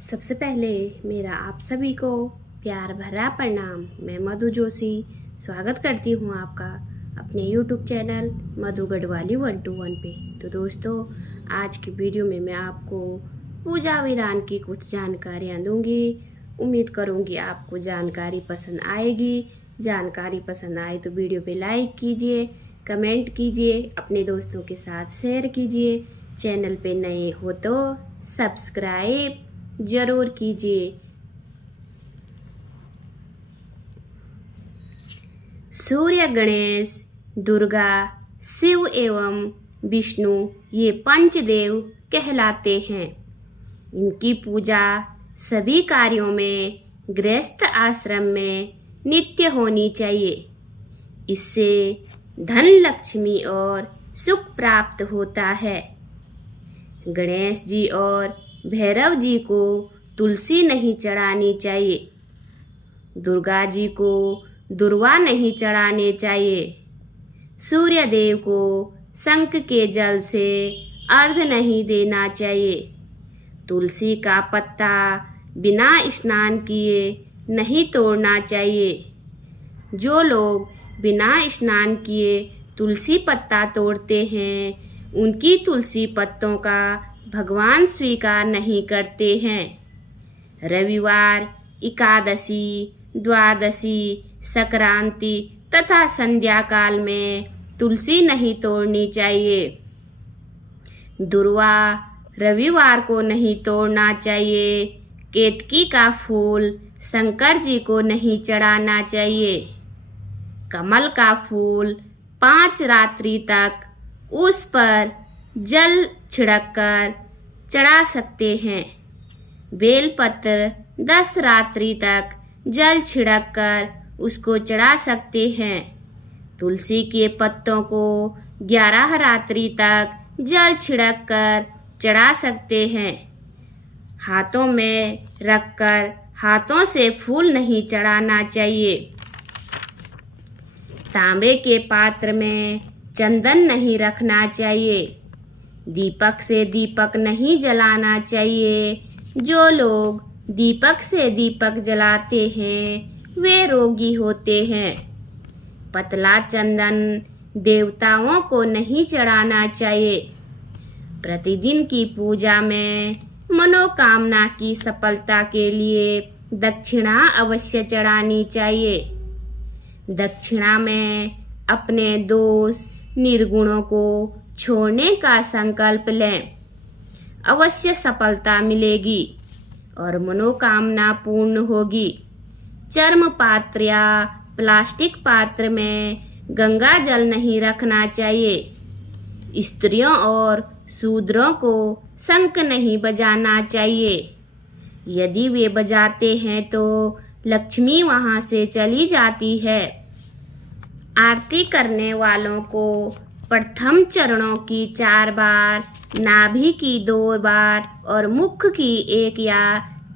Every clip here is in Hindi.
सबसे पहले मेरा आप सभी को प्यार भरा प्रणाम। मैं मधु जोशी स्वागत करती हूँ आपका अपने YouTube चैनल मधु गढ़वाली 121 पे। तो दोस्तों, आज की वीडियो में मैं आपको पूजा विधान की कुछ जानकारियाँ दूंगी। उम्मीद करूँगी आपको जानकारी पसंद आएगी। जानकारी पसंद आए तो वीडियो पे लाइक कीजिए, कमेंट कीजिए, अपने दोस्तों के साथ शेयर कीजिए। चैनल पे नए हो तो सब्सक्राइब जरूर कीजिए। सूर्य, गणेश, दुर्गा, शिव एवं विष्णु ये पंचदेव कहलाते हैं। इनकी पूजा सभी कार्यों में गृहस्थ आश्रम में नित्य होनी चाहिए। इससे धन, लक्ष्मी और सुख प्राप्त होता है। गणेश जी और भैरव जी को तुलसी नहीं चढ़ानी चाहिए। दुर्गा जी को दुर्वा नहीं चढ़ाने चाहिए। सूर्य देव को शंख के जल से अर्घ्य नहीं देना चाहिए। तुलसी का पत्ता बिना स्नान किए नहीं तोड़ना चाहिए। जो लोग बिना स्नान किए तुलसी पत्ता तोड़ते हैं, उनकी तुलसी पत्तों का भगवान स्वीकार नहीं करते हैं। रविवार, एकादशी, द्वादशी, संक्रांति तथा संध्या काल में तुलसी नहीं तोड़नी चाहिए। दुर्वा रविवार को नहीं तोड़ना चाहिए। केतकी का फूल शंकर जी को नहीं चढ़ाना चाहिए। कमल का फूल 5 रात्रि तक उस पर जल छिड़ककर चढ़ा सकते हैं। बेलपत्र 10 रात्रि तक जल छिड़ककर उसको चढ़ा सकते हैं। तुलसी के पत्तों को 11 रात्रि तक जल छिड़ककर चढ़ा सकते हैं। हाथों में रखकर हाथों से फूल नहीं चढ़ाना चाहिए। तांबे के पात्र में चंदन नहीं रखना चाहिए। दीपक से दीपक नहीं जलाना चाहिए। जो लोग दीपक से दीपक जलाते हैं वे रोगी होते हैं। पतला चंदन देवताओं को नहीं चढ़ाना चाहिए। प्रतिदिन की पूजा में मनोकामना की सफलता के लिए दक्षिणा अवश्य चढ़ानी चाहिए। दक्षिणा में अपने दोष, निर्गुणों को छोड़ने का संकल्प लें। अवश्य सफलता मिलेगी और मनोकामना पूर्ण होगी। चर्म पात्र या प्लास्टिक पात्र में गंगा जल नहीं रखना चाहिए। स्त्रियों और शूद्रों को शंख नहीं बजाना चाहिए। यदि वे बजाते हैं तो लक्ष्मी वहां से चली जाती है। आरती करने वालों को प्रथम चरणों की 4 बार, नाभि की 2 बार और मुख की 1 या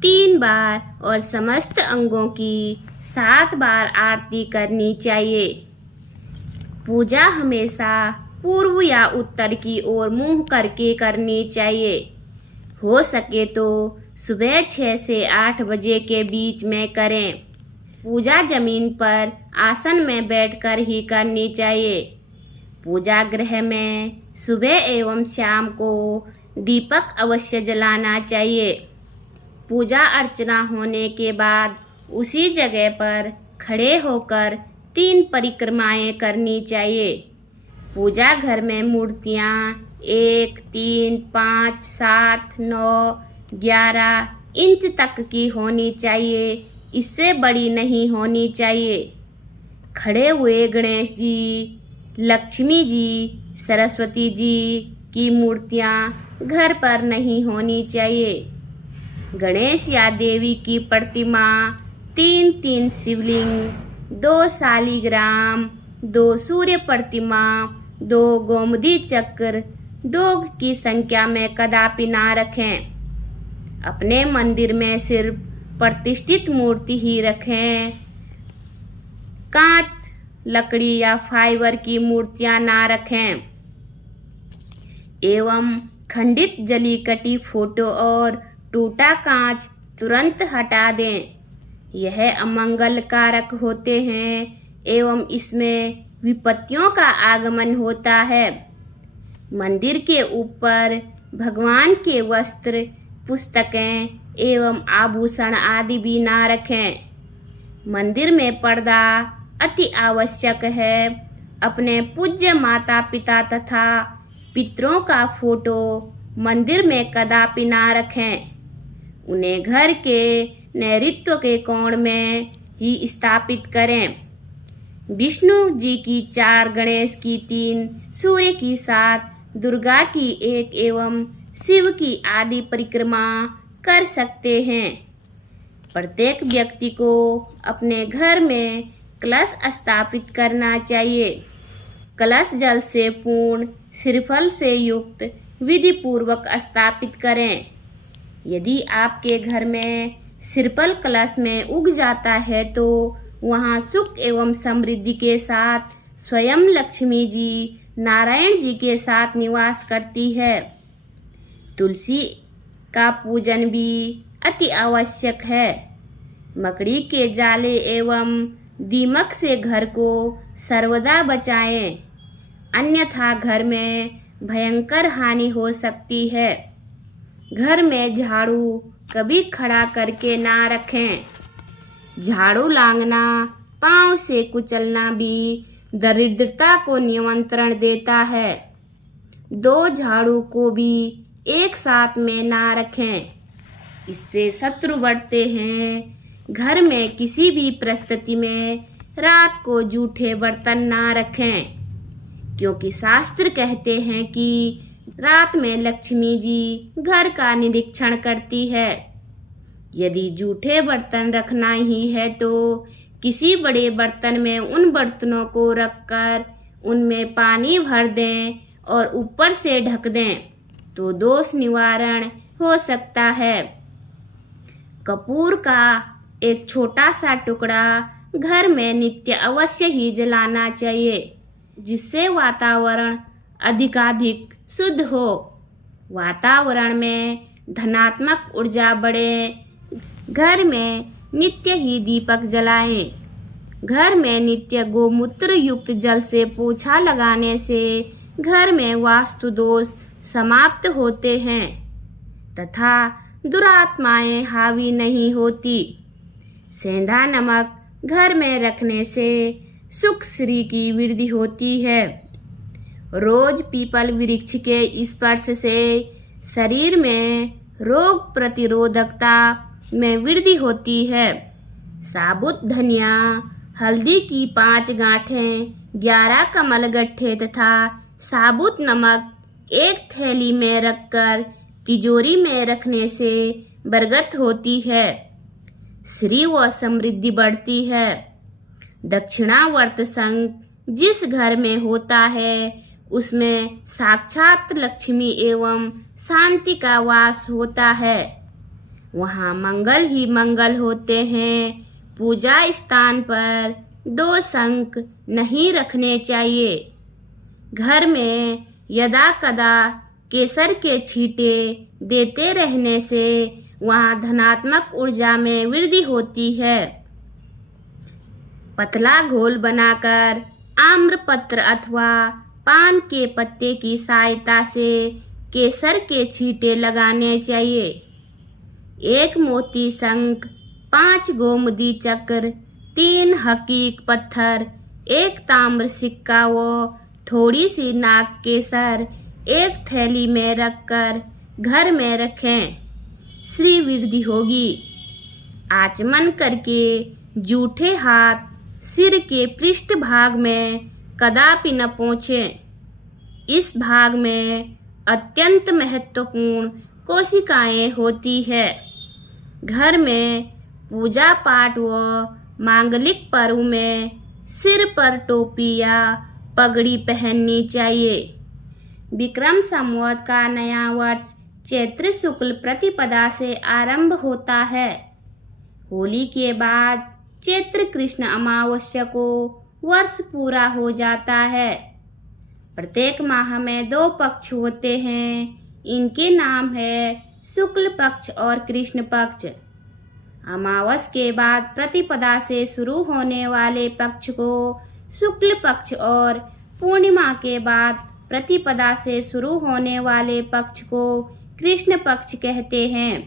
3 बार और समस्त अंगों की 7 बार आरती करनी चाहिए। पूजा हमेशा पूर्व या उत्तर की ओर मुंह करके करनी चाहिए। हो सके तो सुबह 6 से 8 बजे के बीच में करें। पूजा जमीन पर आसन में बैठकर ही करनी चाहिए। पूजा गृह में सुबह एवं शाम को दीपक अवश्य जलाना चाहिए। पूजा अर्चना होने के बाद उसी जगह पर खड़े होकर 3 परिक्रमाएं करनी चाहिए। पूजा घर में मूर्तियां 1, 3, 5, 7, 9, 11 इंच तक की होनी चाहिए। इससे बड़ी नहीं होनी चाहिए। खड़े हुए गणेश जी, लक्ष्मी जी, सरस्वती जी की मूर्तियां घर पर नहीं होनी चाहिए। गणेश या देवी की प्रतिमा 3-3 शिवलिंग, 2 शालिग्राम, 2 सूर्य प्रतिमा, 2 गोमती चक्र, 2 की संख्या में कदापि ना रखें। अपने मंदिर में सिर्फ प्रतिष्ठित मूर्ति ही रखें। कांच, लकड़ी या फाइबर की मूर्तियां ना रखें। एवं खंडित जली कटी फोटो और टूटा कांच तुरंत हटा दें। यह अमंगल कारक होते हैं एवं इसमें विपत्तियों का आगमन होता है। मंदिर के ऊपर भगवान के वस्त्र, पुस्तकें एवं आभूषण आदि भी ना रखें। मंदिर में पर्दा अति आवश्यक है। अपने पूज्य माता पिता तथा पितरों का फोटो मंदिर में कदापि ना रखें। उन्हें घर के नैऋत्य के कोण में ही स्थापित करें। विष्णु जी की 4, गणेश की 3, सूर्य की 7, दुर्गा की 1 एवं शिव की आदि परिक्रमा कर सकते हैं। प्रत्येक व्यक्ति को अपने घर में कलश स्थापित करना चाहिए। कलश जल से पूर्ण, श्रीफल से युक्त विधि पूर्वक स्थापित करें। यदि आपके घर में श्रीफल कलश में उग जाता है तो वहाँ सुख एवं समृद्धि के साथ स्वयं लक्ष्मी जी नारायण जी के साथ निवास करती है। तुलसी का पूजन भी अति आवश्यक है। मकड़ी के जाले एवं दीमक से घर को सर्वदा बचाएं, अन्यथा घर में भयंकर हानि हो सकती है। घर में झाड़ू कभी खड़ा करके ना रखें। झाड़ू लांघना, पांव से कुचलना भी दरिद्रता को निमंत्रण देता है। 2 झाड़ू को भी एक साथ में ना रखें, इससे शत्रु बढ़ते हैं। घर में किसी भी परिस्थिति में रात को जूठे बर्तन ना रखें, क्योंकि शास्त्र कहते हैं कि रात में लक्ष्मी जी घर का निरीक्षण करती है। यदि जूठे बर्तन रखना ही है तो किसी बड़े बर्तन में उन बर्तनों को रखकर उनमें पानी भर दें और ऊपर से ढक दें, तो दोष निवारण हो सकता है। कपूर का एक छोटा सा टुकड़ा घर में नित्य अवश्य ही जलाना चाहिए, जिससे वातावरण अधिकाधिक शुद्ध हो। वातावरण में धनात्मक ऊर्जा बढ़े। घर में नित्य ही दीपक जलाएं। घर में नित्य गोमूत्र युक्त जल से पोछा लगाने से घर में वास्तु दोष समाप्त होते हैं तथा दुरात्माएं हावी नहीं होती। सेंधा नमक घर में रखने से सुख श्री की वृद्धि होती है। रोज पीपल वृक्ष के स्पर्श से शरीर में रोग प्रतिरोधकता में वृद्धि होती है। साबुत धनिया, हल्दी की 5 गांठें, 11 कमल गट्ठे तथा साबुत नमक एक थैली में रखकर तिजोरी में रखने से बरकत होती है। श्री व समृद्धि बढ़ती है। दक्षिणावर्त संग जिस घर में होता है उसमें साक्षात लक्ष्मी एवं शांति का वास होता है। वहाँ मंगल ही मंगल होते हैं। पूजा स्थान पर 2 शंख नहीं रखने चाहिए। घर में यदा कदा केसर के छींटे देते रहने से वहाँ धनात्मक ऊर्जा में वृद्धि होती है। पतला घोल बनाकर आम्रपत्र अथवा पान के पत्ते की सहायता से केसर के छींटे लगाने चाहिए। 1 मोती शंख, 5 गोमती चक्र, 3 हकीक पत्थर, 1 ताम्र सिक्का व थोड़ी सी नाग केसर एक थैली में रखकर घर में रखें। श्री वृद्धि होगी। आचमन करके जूठे हाथ सिर के पृष्ठ भाग में कदापि न पोंछें। इस भाग में अत्यंत महत्वपूर्ण कोशिकाएं होती है। घर में पूजा पाठ व मांगलिक पर्व में सिर पर टोपी या पगड़ी पहननी चाहिए। विक्रम संवत का नया वर्ष चैत्र शुक्ल प्रतिपदा से आरंभ होता है। होली के बाद चैत्र कृष्ण अमावस्या को वर्ष पूरा हो जाता है। प्रत्येक माह में 2 पक्ष होते हैं। इनके नाम है शुक्ल पक्ष और कृष्ण पक्ष। अमावस के बाद प्रतिपदा से शुरू होने वाले पक्ष को शुक्ल पक्ष और पूर्णिमा के बाद प्रतिपदा से शुरू होने वाले पक्ष को कृष्ण पक्ष कहते हैं।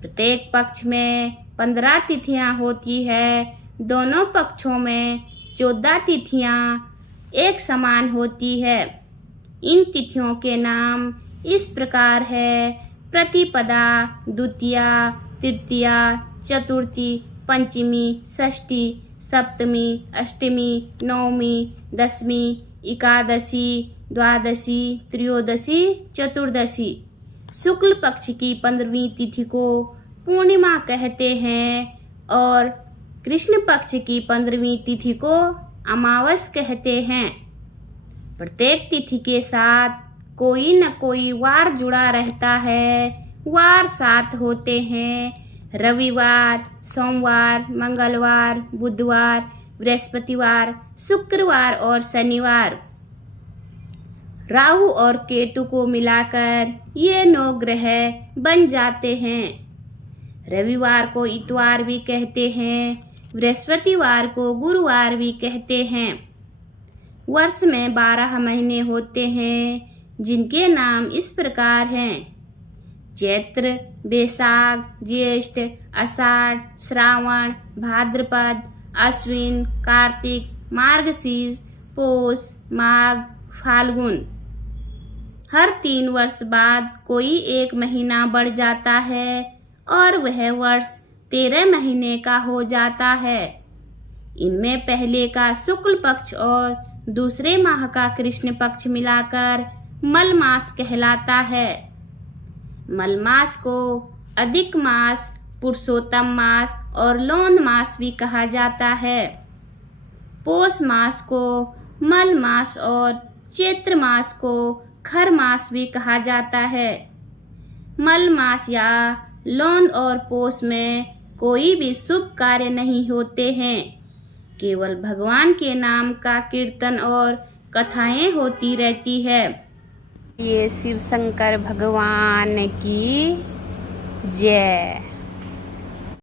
प्रत्येक पक्ष में 15 तिथियां होती है। दोनों पक्षों में 14 तिथियां एक समान होती है। इन तिथियों के नाम इस प्रकार है: प्रतिपदा, द्वितीया, तृतीया, चतुर्थी, पंचमी, षष्ठी, सप्तमी, अष्टमी, नवमी, दशमी, एकादशी, द्वादशी, त्रयोदशी, चतुर्दशी। शुक्ल पक्ष की 15वीं तिथि को पूर्णिमा कहते हैं और कृष्ण पक्ष की 15वीं तिथि को अमावस कहते हैं। प्रत्येक तिथि के साथ कोई न कोई वार जुड़ा रहता है। वार 7 होते हैं: रविवार, सोमवार, मंगलवार, बुधवार, बृहस्पतिवार, शुक्रवार और शनिवार। राहु और केतु को मिलाकर ये 9 ग्रह बन जाते हैं। रविवार को इतवार भी कहते हैं, बृहस्पतिवार को गुरुवार भी कहते हैं। वर्ष में 12 महीने होते हैं, जिनके नाम इस प्रकार हैं: चैत्र, बैसाख, ज्येष्ठ, आषाढ़, श्रावण, भाद्रपद, अश्विन, कार्तिक, मार्गशीर्ष, पौष, माघ, फाल्गुन। हर 3 वर्ष बाद कोई एक महीना बढ़ जाता है और वह वर्ष 13 महीने का हो जाता है। इनमें पहले का शुक्ल पक्ष और दूसरे माह का कृष्ण पक्ष मिलाकर मल मास कहलाता है। मल मास को अधिक मास, पुरुषोत्तम मास और लौन मास भी कहा जाता है। पौष मास को मल मास और चैत्र मास को खर मास भी कहा जाता है। मल मास या लौन और पौष में कोई भी शुभ कार्य नहीं होते हैं। केवल भगवान के नाम का कीर्तन और कथाएं होती रहती है। ये शिव शंकर भगवान की जय।